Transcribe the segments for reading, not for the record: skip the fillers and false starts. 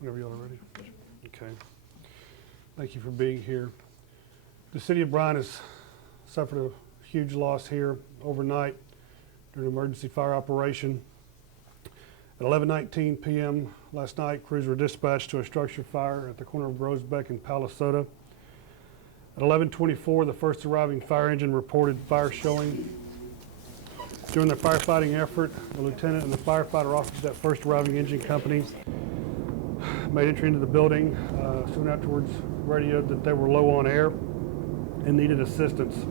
Whenever y'all are ready. Okay. Thank you for being here. The city of Bryan has suffered a huge loss here overnight during an emergency fire operation. At 11:19 p.m. last night, crews were dispatched to a structure fire at the corner of Groesbeck and Palisota. At 11:24, the first arriving fire engine reported fire showing. During their firefighting effort, the lieutenant and the firefighter officer at that first arriving engine company made entry into the building. Soon afterwards, radioed that they were low on air and needed assistance.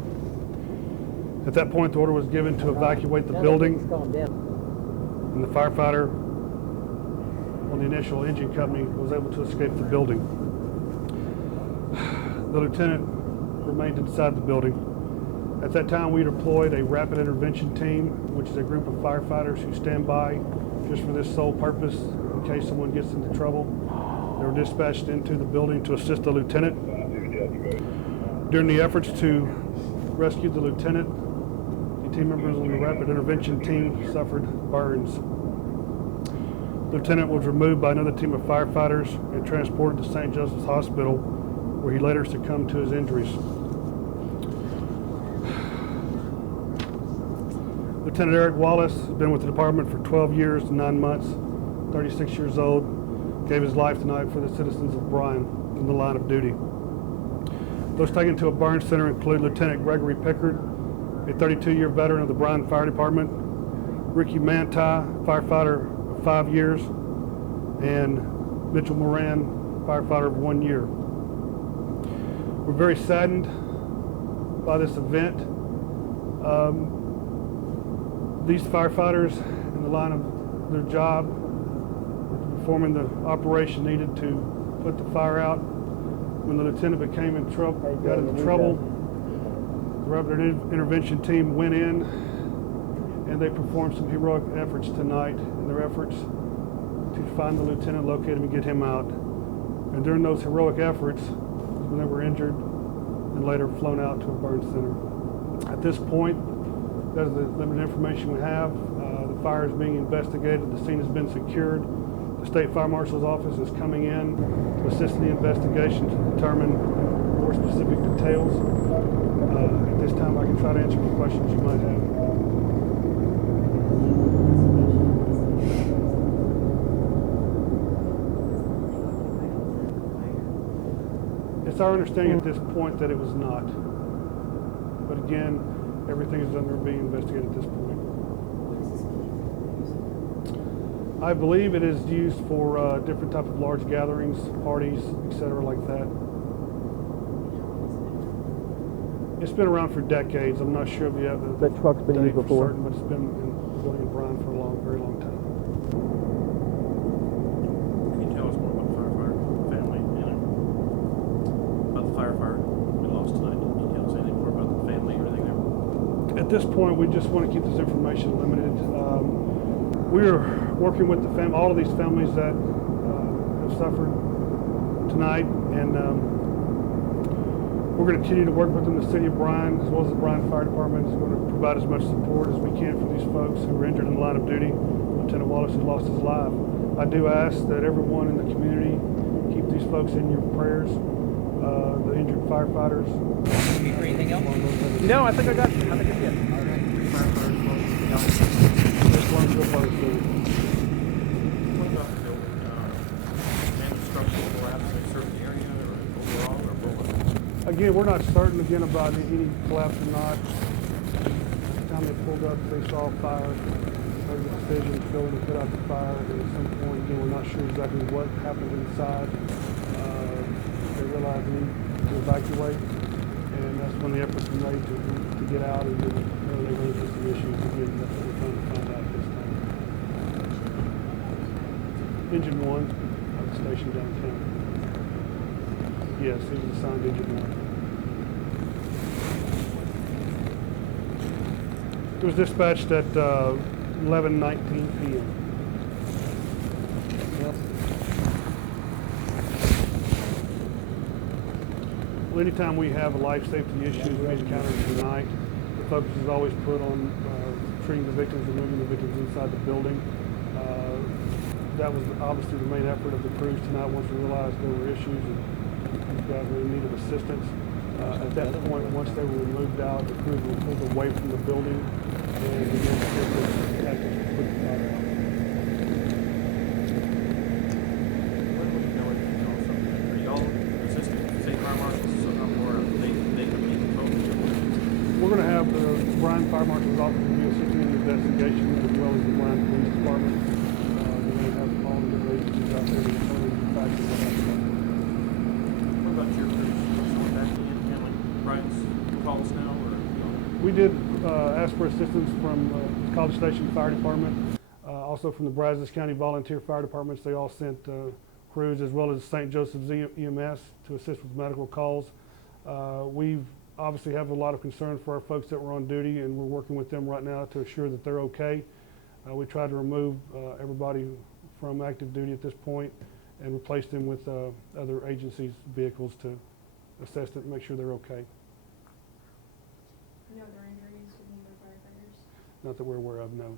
At that point, the order was given to evacuate the building, and the firefighter on the initial engine company was able to escape the building. The lieutenant remained inside the building. At that time, we deployed a rapid intervention team, which is a group of firefighters who stand by just for this sole purpose in case someone gets into trouble. They were dispatched into the building to assist the lieutenant. During the efforts to rescue the lieutenant, the team members on the rapid intervention team suffered burns. The lieutenant was removed by another team of firefighters and transported to St. Joseph's Hospital, where he later succumbed to his injuries. Lieutenant Eric Wallace has been with the department for 12 years and 9 months, 36 years old, gave his life tonight for the citizens of Bryan in the line of duty. Those taken to a burn center include Lieutenant Gregory Pickard, a 32-year veteran of the Bryan Fire Department, Ricky Manti, firefighter of 5 years, and Mitchell Moran, firefighter of 1 year. We're very saddened by this event. These firefighters in the line of their job, performing the operation needed to put the fire out. When the lieutenant got into trouble, the rapid intervention team went in and they performed some heroic efforts tonight in their efforts to find the lieutenant, locate him, and get him out. And during those heroic efforts, when they were injured and later flown out to a burn center. At this point, that is the limited information we have. The fire is being investigated. The scene has been secured. The State Fire Marshal's office is coming in to assist in the investigation to determine more specific details. At this time, I can try to answer any questions you might have. It's our understanding at this point that it was not. But again, everything is under being investigated at this point. I believe it is used for different type of large gatherings, parties, etc., like that. It's been around for decades. I'm not sure of the that truck's been used before, certain, but it's been in Bryan for a very long time. Can you tell us more about the firefighter family and about the firefighter we lost tonight? Can you tell us anything more about the family or anything there? At this point, we just want to keep this information limited. We're working with all of these families that have suffered tonight, and we're going to continue to work within the city of Bryan, as well as the Bryan Fire Department. Is going to provide as much support as we can for these folks who were injured in the line of duty. Lieutenant Wallace has lost his life. I do ask that everyone in the community keep these folks in your prayers. The injured firefighters. Anything else? No, I think I got you. I think I did. All right. This one's real close to What about the building? And structural collapse in a certain area or overall or what? Again, we're not certain again about any collapse or not. The time they pulled up, they saw fire. Made the decision to go in and put out the fire. And at some point, again, we're not sure exactly what happened inside. They realized they need to evacuate, and that's when the efforts were made to get out, and then they ran into some issues again. That's what we're trying to find out this time. Engine 1 at the station downtown. Yes, he was assigned Engine 1. It was dispatched at 11:19 p.m. Yep. Well, anytime we have a life safety issue we encountered tonight, the focus is always put on treating the victims and moving the victims inside the building. that was obviously the main effort of the crews tonight. Once we realized there were issues and these guys really needed assistance. At that point, once they were moved out, the crews were pulled away from the building and began to put the fire out. When will you know it? Are y'all assistant state fire marshals or they compete in both? We're going to have the Bryan Fire Marshal's Office will be assisting in the investigation as well as the Bryan Police Department. We're going to have all the different agencies out there to determine the facts of what happened. What about your crews? Someone back in handling Bryan's calls now, or We did ask for assistance from College Station Fire Department, also from the Brazos County Volunteer Fire Departments. They all sent crews, as well as St. Joseph's EMS, to assist with medical calls. We obviously have a lot of concern for our folks that were on duty, and we're working with them right now to assure that they're okay. We tried to remove everybody from active duty at this point and replace them with other agencies' vehicles to assess it and make sure they're okay. No other injuries with either firefighters? Not that we're aware of, no.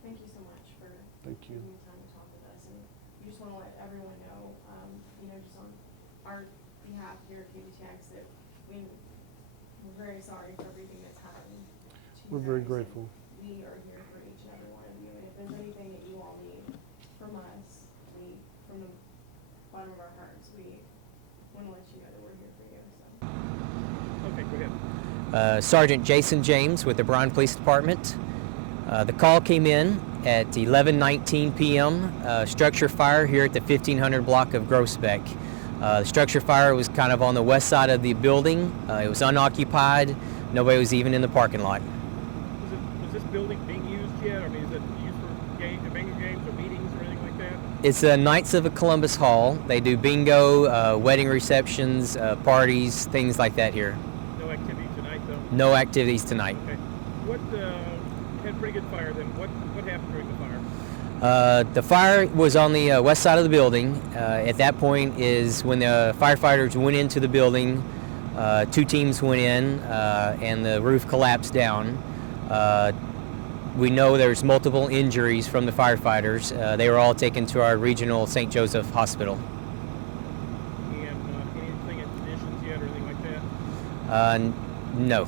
Thank you so much for Thank you. taking the time to talk with us. And we just want to let everyone know, just on our behalf here at KBTX that we're very sorry for everything that's happened to you We're very guys. grateful. And we are here for each and every one of you. And if there's anything that you all need from us, from the bottom of our hearts, we want to let you know that we're here for you. So. okay, go ahead. Sergeant Jason James with the Bryan Police Department. The call came in at 11:19 p.m. Structure fire here at the 1500 block of Groesbeck. The structure fire was kind of on the west side of the building. It was unoccupied. Nobody was even in the parking lot. Was this building being used yet? I mean, is it used for bingo games or meetings or anything like that? It's the Knights of Columbus Hall. They do bingo, wedding receptions, parties, things like that here. No activity tonight, though? No activities tonight. Okay. What, had pretty good fire then. What happened during the fire? The fire was on the west side of the building. At that point is when the firefighters went into the building. Two teams went in and the roof collapsed down. We know there's multiple injuries from the firefighters. They were all taken to our regional St. Joseph Hospital. And anything in conditions yet or anything like that? No.